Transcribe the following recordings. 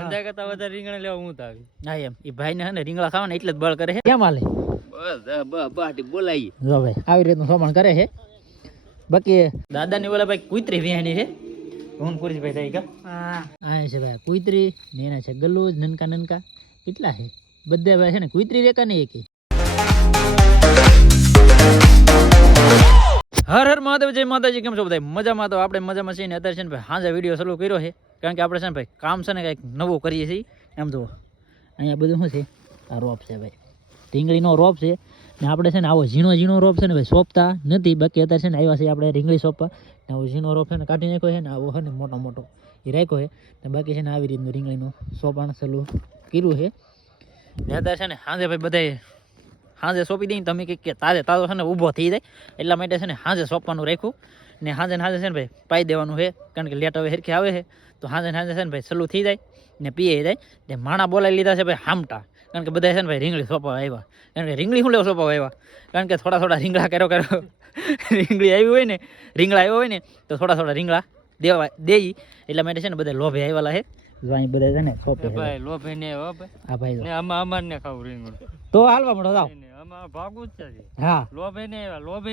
અંધા કરતા વધારે રીંગણા લેવા હું તો આવી. હા એમ એ ભાઈ ને હે ને રીંગણા ખાવાના એટલે જ બળ કરે છે. કેમ હાલે? બસ બાટી બોલાઈ. જો ભાઈ આવી રીતનું સોમણ કરે છે. બાકી દાદાની ઓલા ભાઈ કુતરી વિહાણી છે. હું પૂરી ભાઈ થઈ ગયા. હા છે ભાઈ કુતરી ને એના છે ગલુજ નનકા નનકા કેટલા છે બધે ભાઈ છે ને કુતરી રેકા નહીં એકી. હર હર મહાદેવ જય માતાજી. કેમ છો બધા મજામાં? તો આપણે મજામાં છીએ ને અત્યારે છે ને ભાઈ હાજર વિડીયો ચાલુ કર્યો છે કારણ કે આપણે છે ને ભાઈ કામ છે ને કંઈક નવું કરીએ છીએ. એમ જુઓ અહીંયા બધું શું છે આ રોપ છે ભાઈ રીંગણીનો રોપ છે ને આપણે છે ને આવો ઝીણો રોપ છે ને ભાઈ સોંપતા નથી. બાકી અત્યારે છે ને આવ્યા છે આપણે રીંગણી સોંપવા ને આવો ઝીણો રોપ છે ને કાઢી નાખ્યો છે ને આવો છે ને મોટો એ રાખ્યો છે ને બાકી છે ને આવી રીતનું રીંગણીનું સોંપાણ ચાલુ કર્યું છે ને અત્યારે છે ને સાંજે ભાઈ બધાએ હાજે સોંપી દઈને તમે કંઈક કે તાજો છે ને ઊભો થઈ જાય એટલા માટે છે ને હાજે સોંપવાનું રાખ્યું ને હાજે છે ને ભાઈ પાઈ દેવાનું છે કારણ કે લેટ હવે હેરખી આવે છે તો હાજે છે ને ભાઈ સલું થઈ જાય ને પીએ જાય ને માણા બોલાવી લીધા છે ભાઈ હામટા કારણ કે બધા છે ને ભાઈ રીંગણી સોંપવા આવ્યા કારણ કે રીંગણી શું લેવા સોંપવા આવ્યા કારણ કે થોડા રીંગણા કર્યો રીંગણી આવી હોય ને રીંગણા આવ્યો હોય ને તો થોડા રીંગણા દેવા દેઈ એટલા માટે છે ને બધા લોભે આવેલા છે બધા છે ને સોંપે ભાઈ લોભે ને હા ભાઈ અમાર ને ખાવું રીંગણ તો હાલવા મળો જાવ ભાગું જ છે. હા લોભે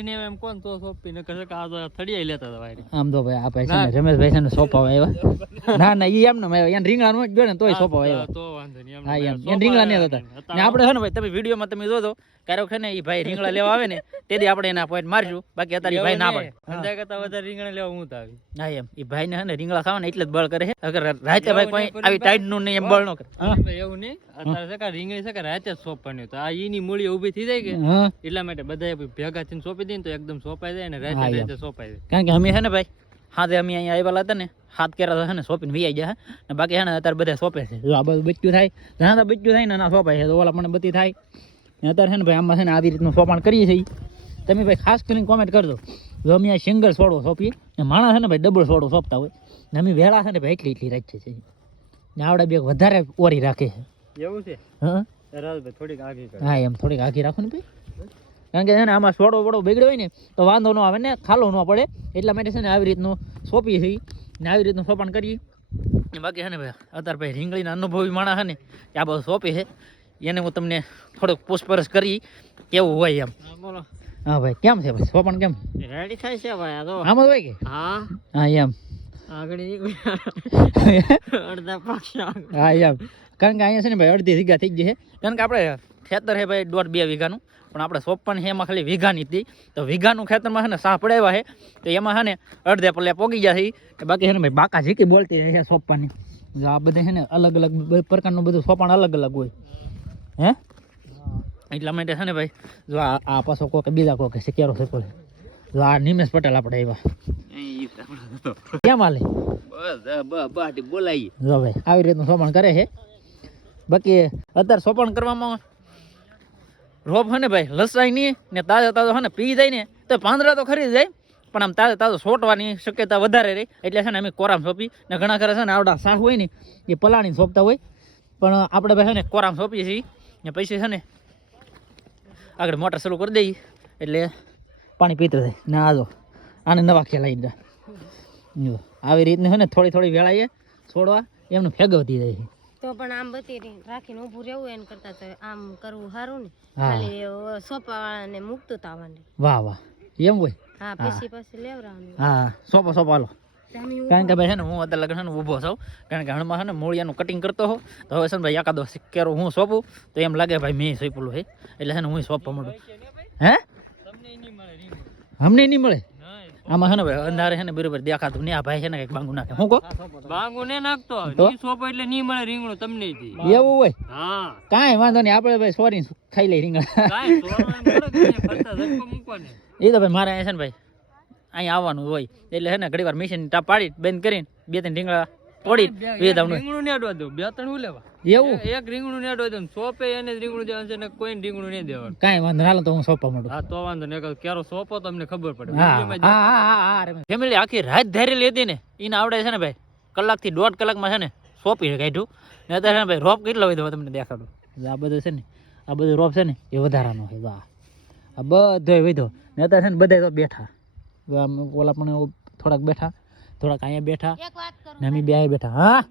ને એમ કોણ તો સોંપી ને કહે કે આ તો થડિયા લેતા હતા ભાઈ. આમ તો ભાઈ આ ભાઈ છે ને રમેશભાઈ છે ને સોંપવા આવ્યા ના ઈ એમ ને એને રીંગણા નો જ ને તોય સોંપવા આવ્યા તો વાંધો નહીં. હા એમ એને રીંગણા નહીં હતા ને આપણે છે ને ભાઈ તમે વિડીયોમાં તમે જોજો ક્યારેક છે ને એ ભાઈ રીંગણા લેવા આવે ને તેથી આપણે એના પોઈન્ટ મારશું બાકી અત્યારે ભાઈ ના પડે અંધા કરતા વધારે રીંગણા લેવા હું તો આવી. હા એમ એ ભાઈ ને છે ને રીંગણા ખાવાના એટલે જ બળ કરે છે અગર રાતે ભાઈ કોઈ આવી ટાઈટ નું નહીં એમ બળ ન કરે એવું નહીં અત્યારે છે કે રીંગણી છે કે રાતે જ સોંપવાની તો આ એની મૂળી ઊભી થઈ જાય કે એટલા માટે બધા ભેગા થઈને સોંપી દે ને તો એકદમ સોંપાઈ જાય ને રાતે સોંપાઈ જાય કારણ કે અમે છે ને ભાઈ હાથે અમે અહીંયા આવેલા હતા ને હાથ કેરા છે ને સોંપીને વી જાય ને બાકી છે ને અત્યારે બધા સોંપે છે જો આ બધું બચ્ચું થાય ઘણા બચ્ચું થાય ને ના સોંપાય છે તો ઓલા પણ બધી થાય ને અત્યારે છે ને ભાઈ આમાં છે ને આવી રીતનું સોપાણ કરીએ છીએ તમે ભાઈ ખાસ કરીને કોમેન્ટ કરજો જો અમે આ સિંગલ સોડો સોંપીએ ને માણસ છે ને ભાઈ ડબલ સોડો સોંપતા હોય ને અમે વેળા છે ને ભાઈ એટલી રાખીએ છીએ ને આવડે બે વધારે ઓરી રાખે છે એવું છે. હા થોડીક આગી હા એમ થોડીક આગી રાખો ને ભાઈ કારણ કે છે ને આમાં સોડો વડો બગડ્યો હોય ને તો વાંધો ન આવે ને ખાલો ન પડે એટલા માટે છે ને આવી રીતનું સોંપીએ છીએ ને આવી રીતનું સોપાણ કરીએ બાકી છે ને ભાઈ અત્યારે ભાઈ રીંગણીના અનુભવી માણસ છે ને આ બધું સોંપે છે એને હું તમને થોડોક પૂછપરછ કરી કેવું હોય એમ. બોલો. હા ભાઈ કેમ છે ભાઈ સોપાણ કેમ રેડી થાય છે ભાઈ આ તો આમ જ હોય કે હા એમ આગળ અડધા પક્ષ હા એમ કારણ કે અહીંયા છે ને ભાઈ અડધી વીઘા થઈ ગઈ છે કારણ કે આપણે ખેતર છે ભાઈ 1.5-2 વીઘાનું પણ આપણે સોંપણ છે એમાં ખાલી વીઘાની જ તો વીઘાનું ખેતરમાં છે ને સાહ પડાવ્યા છે તો એમાં છે ને અડધે પલ્લે પોગી ગયા છે બાકી છે ને ભાઈ બાકા ઝીકી બોલતી રહે છે સોંપવાની આ બધે છે ને અલગ પ્રકારનું બધું સોપાણ અલગ હોય હે એટલા માટે છે ને ભાઈ જો આ પાછો કોકે બીજા કોકે સિકેરો થતો જો આ નિમેશ પટેલ આપણે આવ્યા કેમ હાલે બસ બાટી બોલાઈ. જો ભાઈ આવી રીતનું સોપાણ કરે છે બાકી અત્યારે સોપાણ કરવામાં રોપ છે ને ભાઈ લસાય નહીં ને તાજો છે ને પી જાય ને તો પાંદડા તો ખરી જાય પણ આમ તાજો સોટવાની શક્યતા વધારે રહી એટલે છે ને અમે કોરામ સોંપી ને ઘણા ખરા છે ને આવડા શાહ હોય ને એ પલાણી સોંપતા હોય પણ આપણે ભાઈ છે ને કોરામ સોંપીએ છીએ ને પછી છે ને આગળ મોટર શરૂ કરી દઈએ એટલે પાણી પીતું થાય ને આજો આને નવા ખેલાઈ જાય આવી રીતની છે ને થોડી વેળાઈએ છોડવા એમનું ફેગવતી જાય તો પણ આમ બધી રાખીને ઊભું રહેવું એને કરતા તો આમ કરવું સારું ને ખાલી સોપાવાળાને મુકતું તાવાની. વાહ એમ હોય હા પછી લેવરાવાનું હા સોપો હાલો કારણ કે ભાઈ છે ને હું અત્યારે લગ્ન ને ઊભો છું કારણ કે હણમાં છે ને મૂળિયાનું કટિંગ કરતો હો તો હવે છે ને ભાઈ એકાદો સિક્કેરો હું સોંપું તો એમ લાગે ભાઈ મેં સોંપેલું છે એટલે છે ને હું સોંપવા માંડું હે અમને નહીં મળે આમાં છે ને ભાઈ અંધારે છે ને બરોબર દેખાતું નહીં આ ભાઈ છે ને કઈક બાંગુ નાખે હું કહો બાંગુ ને નાખતો સોપો એટલે નહીં મળે રીંગણું તમને એવું હોય હા કાંઈ વાંધો નહીં આપણે ભાઈ સોરી ખાઈ લઈ રીંગણા એ તો ભાઈ મારે અહીંયા છે ને ભાઈ અહીંયા આવવાનું હોય એટલે છે ને ઘડી વાર મશીન ટાપ પાડી બંધ કરીને 2-3 રીંગણા તોડી રીંગણું ને અડવા દો 2-3 લેવા એવું એક રીંગણું ને અડવા દો સોપે એને રીંગણું દેવાનું છે ને કોઈ રીંગણું નહીં દેવાનું કાંઈ વાંધો હાલો તો હું સોંપવા માંડું. હા તો વાંધો નહીં ક્યારો સોંપો તમને ખબર પડે. હા ફેમિલી આખી રાત ધારી લેતી ને એને આવડે છે ને ભાઈ કલાકથી 1.5 કલાકમાં છે ને સોંપી કાઢ્યું ને અત્યારે છે ને ભાઈ રોપ કેટલો હોય તમને દેખાડું આ બધું છે ને આ બધું રોપ છે ને એ વધારાનો છે વાહ આ બધો વધો ને અત્યારે છે ને બધા તો બેઠા ઓલા પણ થોડાક બેઠા થોડાક અહીંયા બેઠા ને અમે બે બેઠા હા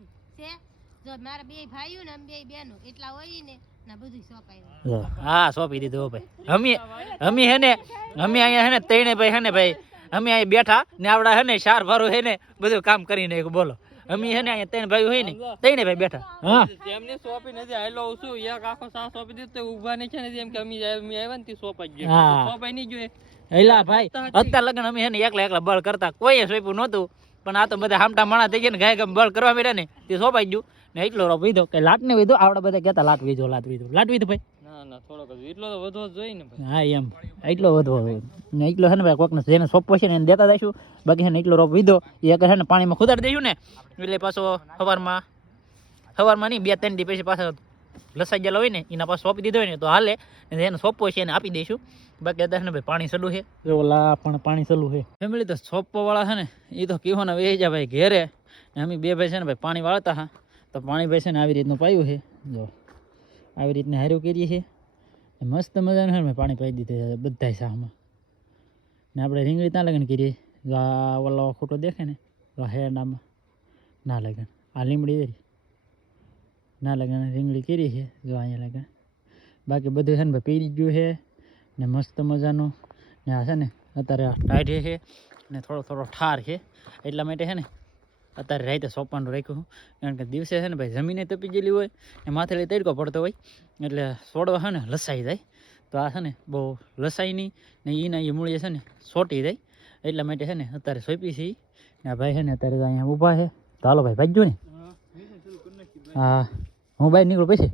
જો મારા બે ભાઈઓ ને અમે બે બહેનો એટલા હોય ને ના બધું સોંપાય જો હા સોંપી દીધું હો ભાઈ અમે હે ને અમે અહીંયા હે ને ત્રણે ભાઈ હે ને ભાઈ અમે અહીં બેઠા ને આવડા હે ને ચાર ભારો હે ને બધું કામ કરીને બોલો અમે હે ને અહીંયા ત્રણ ભાઈઓ હોય ને ત્રણે ભાઈ બેઠા હા તેમને સોંપી નથી આયલો છું એક આખો સા સોંપી દીધો તો ઊભા નહીં છે ને એમ કે અમે આવ્યા ને તે સોંપાઈ ગયો હા. સોંપાઈ નહીં જોઈએ એલા ભાઈ અત્યાર લગન અમે હે ને એકલા બળ કરતા કોઈએ સોંપ્યું નહોતું પણ આ તો બધા હામટા માણા થઈ ગયા ને ગાય બળ કરવા માંડ્યા ને તે સોંપાઈ ગયું ને એટલો રોપ વીધો કે લાટ ને વીધો આવડા બધા કહેતા લાટ વીધો ભાઈ ના ના થોડોક જ એટલો તો વધવો જ જોઈએ ને ભાઈ હા એમ એટલો વધવો ને એટલો છે ને ભાઈ કોકને જેને સોંપવો છે ને એને દેતા દઈશું બાકી છે ને એટલો રોપ વીધો એ છે ને પાણીમાં ખુદાડી દઈશું ને એટલે પાછો સવારમાં નહીં 2-3 દી પછી પાછો લસાઈ ગયેલો હોય ને એના પાસે સોંપી દીધો હોય ને તો હાલે ને એને સોંપવો છે એને આપી દઈશું બાકી અત્યારે ને ભાઈ પાણી સલું છે જો ઓલા પણ પાણી સલું છે ફેમિલી તો સોંપવા વાળા છે ને એ તો કેવો ને વેહી જાય ભાઈ ઘેરે ને અમે બે ભાઈ છે ને ભાઈ પાણી વાળતા હા તો પાણી ભાઈ છે ને આવી રીતનું પાયું છે જો આવી રીતને હાર્યું કરીએ છીએ મસ્ત મજાનું છે ને પાણી પાઈ દીધું બધા શાહમાં ને આપણે રીંગણી ત્યાં લગન કરીએ જો આ ઓલો ખોટો દેખે ને તો હેડામાં ના લગન આ લીમડી દરી ના લગન રીંગણી કરી છે જો અહીંયા લગન બાકી બધું છે ને ભાઈ પી ગયું છે ને મસ્ત મજાનું ને આ છે ને અત્યારે ટાઈટ છે ને થોડો ઠાર છે એટલા માટે છે ને અત્યારે રાતે સોંપવાનું રાખ્યું કારણ કે દિવસે છે ને ભાઈ જમીને તપી ગયેલી હોય ને માથે લઈ તડકો પડતો હોય એટલે છોડવા છે ને લસાઈ જાય તો આ છે ને બહુ લસાઈ નહીં ને એના એ મૂળીએ છે ને સોટી જાય એટલા માટે છે ને અત્યારે સોંપી છે ને આ ભાઈ છે ને અત્યારે અહીંયા ઊભા છે તો હાલો ભાઈ ભાગજો ને હા હું ભાઈ નીકળું પછી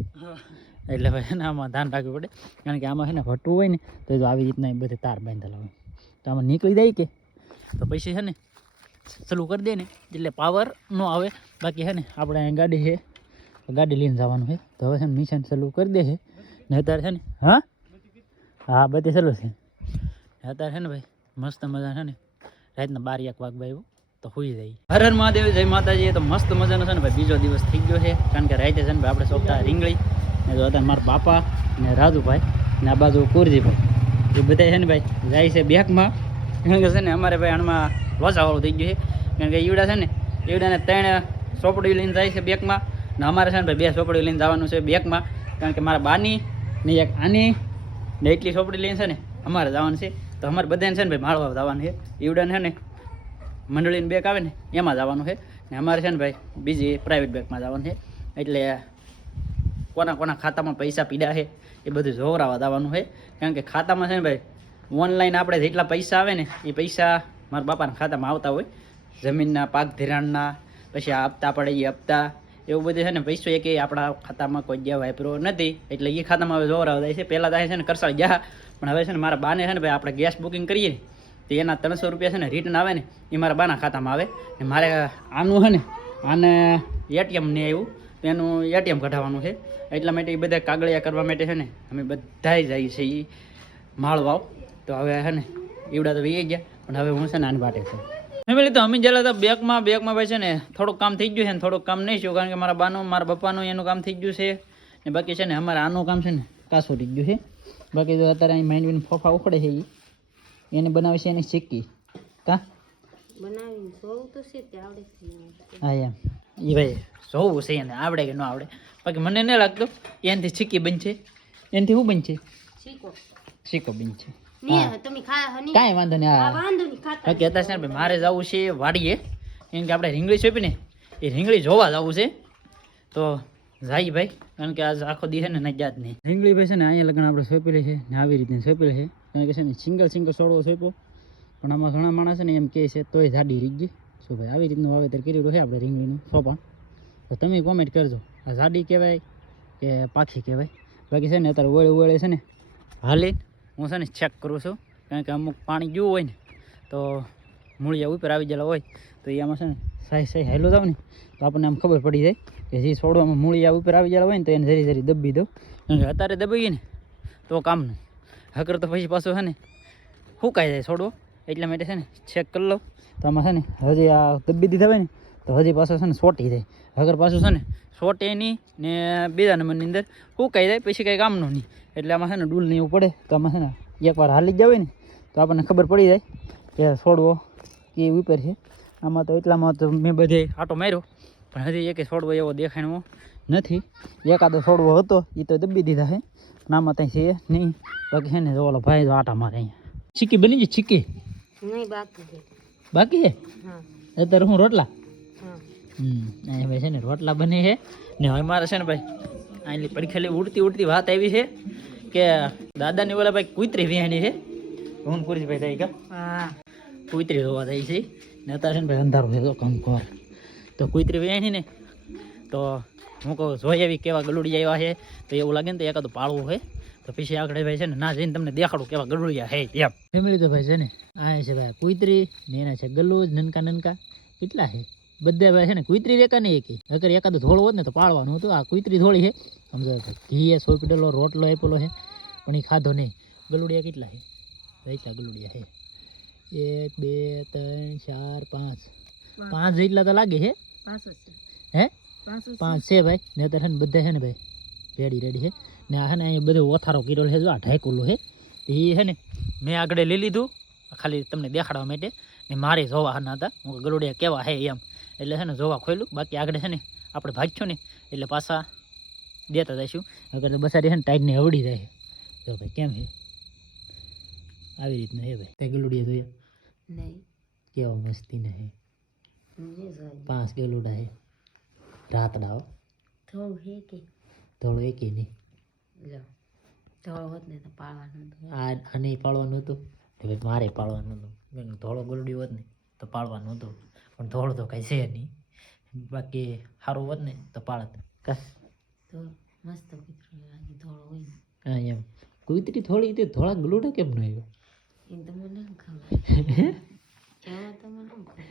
એટલે ભાઈ છે ને આમાં ધ્યાન રાખવું પડે કારણ કે આમાં છે ને ભટ્ટું હોય ને તો જો આવી રીતના એ બધે તાર બાંધેલા હોય તો આમાં નીકળી જાય કે તો પછી છે ને ચાલુ કરી દે ને એટલે પાવર ન આવે બાકી છે ને આપણે અહીં ગાડી છે તો ગાડી લઈને જવાનું છે તો હવે છે ને મિશન ચાલુ કરી દે છે ને અત્યારે છે ને હા બધી ચાલુ છે અત્યારે છે ને ભાઈ મસ્ત મજા છે ને રાતના 12-1 વાગ ભાઈ તો હોઈ જાય હર હર મહાદેવ જય માતાજી તો મસ્ત મજાનો છે ને ભાઈ બીજો દિવસ થઈ ગયો છે કારણ કે રાતે છે ને ભાઈ આપણે સોંપતા રીંગણી ને જો અત્યારે મારા બાપા ને રાજુભાઈ ને આ બાજુ કુરજીભાઈ એ બધા છે ને ભાઈ જાય છે બેકમાં કારણ કે છે ને અમારે ભાઈ આણમાં લોચાવાળું થઈ ગયું છે કારણ કે ઈવડા છે ને ઈવડાને 3 ચોપડી લઈને જાય છે બેકમાં ને અમારે છે ને ભાઈ 2 ચોપડી લઈને જવાનું છે બેકમાં કારણ કે મારા બાની ને એક આની ને એટલી ચોપડી લઈને છે ને અમારે જવાનું છે તો અમારે બધાને છે ને ભાઈ માળવા જવાનું છે ઈવડાને છે ને મંડળીને બેક આવે ને એમાં જવાનું છે ને અમારે છે ને ભાઈ બીજી પ્રાઇવેટ બેંકમાં જવાનું છે એટલે કોના ખાતામાં પૈસા પીડ્યા છે એ બધું જોવરાવા જવાનું છે કારણ કે ખાતામાં છે ને ભાઈ ઓનલાઈન આપણે જેટલા પૈસા આવે ને એ પૈસા મારા બાપાના ખાતામાં આવતા હોય જમીનના પાક ધિરાણના પછી આ હપ્તા પડે એ હપ્તા એવું બધું છે ને પૈસો એક આપણા ખાતામાં કોઈ જ્યાં વાપરો નથી એટલે એ ખાતામાં હવે જોવરાવા જાય છે પહેલાં તો છે ને કરસાળ ગયા પણ હવે છે ને મારા બાને છે ને ભાઈ આપણે ગેસ બુકિંગ કરીએ ને તો એના 300 રૂપિયા છે ને રિટર્ન આવે ને એ મારા બાના ખાતામાં આવે ને મારે આનું છે ને આને એટીએમ ને આવ્યું તો એનું એટીએમ કઢાવવાનું છે એટલા માટે એ બધા કાગળિયા કરવા માટે છે ને અમે બધાય જઈએ છીએ એ માળવાવ તો હવે છે ને એવડા તો વી ગયા પણ હવે હું છે ને આની વાટે છું ફેમિલી તો અમે જેલા હતા બેકમાં ભાઈ છે ને થોડુંક કામ થઈ ગયું છે ને થોડુંક કામ નહીં થયું કારણ કે મારા બાનું મારા પપ્પાનું એનું કામ થઈ ગયું છે ને બાકી છે ને અમારે આનું કામ છે ને કાસો થઈ ગયું છે બાકી જો અત્યારે અહીં માંડવીને ફોફા ઉખડે છે એને બનાવે છે એની સિક્કી કા બનાવીને જોવું તો છે તે આવડે છે હા એમ એ ભાઈ જોવું છે એને આવડે કે ન આવડે બાકી મને નહીં લાગતું એનાથી સિક્કી બનશે એનાથી શું બનશે સિક્કો બનશે તમે ખા હની કાંઈ વાંધો નહીં હા વાંધો નહીં ખાતા બાકી અત્યારે છે ને મારે જવું છે વાડીએ કેમ કે આપણે રીંગણી સોંપી ને એ રીંગણી જોવા જવું છે તો જાય ભાઈ કારણ કે આજ આખો દી છે ને નજાત નહીં રીંગણી ભાઈ છે ને અહીંયા લગ્ન આપણે સોંપેલી છે ને આવી રીતે સોંપેલી છે કારણ કે છે ને સિંગલ છોડવો સોંપ્યો પણ આમાં ઘણા માણસ છે ને એમ કહે છે તોય જાડી રીત ગઈ શું ભાઈ આવી રીતનું વાવેતર કરેલું છે આપણે રીંગણીનું સોંપણ તો તમે કોમેન્ટ કરજો આ જાડી કહેવાય કે પાખી કહેવાય બાકી છે ને અત્યારે ઓળે છે ને હાલી હું છે ને ચેક કરું છું કારણ કે અમુક પાણી ગયું હોય ને તો મૂળિયા ઉપર આવી ગયેલા હોય તો એ આમાં છે ને સાઈ હાલો જાવ ને તો આપણને આમ ખબર પડી જાય કે જે છોડવામાં મૂળિયા ઉપર આવી ગયેલા હોય ને તો એને જરી દબી દઉં કારણ કે અત્યારે દબાઈએ ને તો કામનું હકર તો પછી પાછું છે ને સુકાઈ જાય છોડવો એટલા માટે છે ને ચેક કરી લઉં તો આમાં છે ને હજી આ દબી દીધા હોય ને તો હજી પાછું છે ને સોટી જાય હકર પાછું છે ને સોટે નહીં ને બીજા નંબરની અંદર સુકાઈ જાય પછી કંઈ કામનું નહીં એટલે આમાં છે ને ડૂલ ને એવું પડે તો આમાં છે ને એકવાર હાલી જ જાય ને તો આપણને ખબર પડી જાય કે છોડવો કે ઉપર છે આમાં તો એટલામાં તો મેં બધે આટો માર્યો પણ હજી એક છોડવો એવો દેખાણો નથી. એકાદો છોડવો હતો એ તો દબી દીધા છે, નામાં ત્યાં છે નહીં. બાકી છે ને ઓલો ભાઈ તો આટા મારે અહીંયા. ચીકી બની ગઈ ચીકી? નહીં બાકી છે. બાકી છે? હા અત્યારે હું રોટલા. હા અહીંયા ભાઈ છે ને રોટલા બની છે ને. હવે મારે છે ને ભાઈ અહીંની પડખેલી ઉડતી વાત આવી છે કે દાદાની ઓલા ભાઈ કુતરી વિહાણી છે. હું પૂરી ભાઈ થઈ ગયા હા કુતરી જોવા થઈ છે ને. અત્યારે છે ને ભાઈ અંધારું છે તો કંકોર તો કુતરી વિહાણી ને તો હું કહું જોઈ આવી કેવા ગલુડિયા આવ્યા છે. તો એવું લાગે ને તો એકાદું પાળવું હોય તો પછી આગળ ભાઈ છે ને ના જઈને તમને દેખાડું કેવા ગલુડિયા હે એમ. ફેમિલી તો ભાઈ છે ને આ છે ભાઈ કુતરી ને એના છે ગલુજ નનકા કેટલા છે બધા ભાઈ છે ને. કુતરી રેકા નહીં એકી અગર એકાદું થોડું હોત ને તો પાળવાનું હતું. આ કુતરી થોડી છે સમજો. ઘી સોપડેલો રોટલો આપેલો છે પણ એ ખાધો નહીં. ગલુડિયા કેટલા છે? એટલા ગલુડિયા છે 1 2 3 4 5 5 જેટલા તો લાગે છે. હે 5 છે ભાઈ ને. અત્યારે છે ને બધા છે ને ભાઈ રેડી છે ને. આ છે ને અહીંયા બધું ઓથારો કીરો છે જો આ ઢાંકેલું છે એ છે ને. મેં આગળ લઈ લીધું ખાલી તમને દેખાડવા માટે ને. મારે જોવા ના હતા હું ગલુડિયા કેવા હે એમ એટલે છે ને જોવા ખોલ્યું. બાકી આગળ છે ને આપણે ભાગ્યું ને એટલે પાછા દેતા જઈશું. અગર તો બસારી છે ને ટાઈટને હવડી જાય. જો ભાઈ કેમ છે આવી રીતના હે ભાઈ. તે ગલુડિયા જોયા નહીં કેવા મસ્તીને હે. નહીં જોઈ. 5 ગલુડા હે રાતડા. થોડું હે કે થોડું એકે નહીં. લો થોડો હોત ને તો પાળવાનું હતું. આ નહીં પાળવાનું હતું તો ભાઈ મારે પાળવાનું હતું. મેં ધોળો ગલુડી હોત ને તો પાળવાનું હતું પણ ધોળો તો કઈ છે નહીં. બાકી સારું હોત ને તો પાળત કા તો મસ્ત કૂતરું લાગે થોડો હોય ને. હા એમ. કુતરી થોડી તે ધોળા ગલુડા કેમ ન આવ્યો એ તો મને ન ખબર. એમાં તો મને ન ખબર.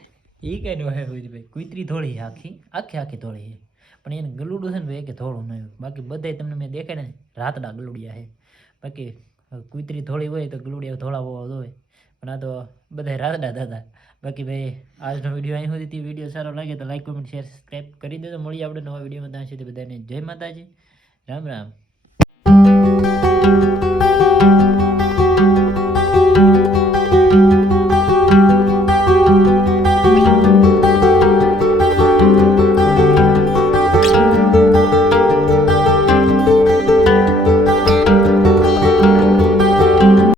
એ કઈ નહીં હોય ભાઈ. કુતરી થોડી આખી થોડી છે પણ એને ગલુડું છે ને ભાઈ કે થોડું ન આવ્યું. બાકી બધાય તમને મેં દેખાય ને રાતડા ગલુડિયા છે. બાકી કુતરી થોડી હોય તો ગલુડિયા થોડા હોવા હોય પણ આ તો બધા રાતડા દાદા. બાકી ભાઈ આજનો વિડીયો અહીં સુધી. વિડીયો સારો લાગે તો લાઈક કોમેન્ટ શેર સબસ્ક્રાઈબ કરી દેજો. મળીએ આપણે નવા વિડીયોમાં. ત્યાં સુધી બધાને જય માતાજી, રામ રામ.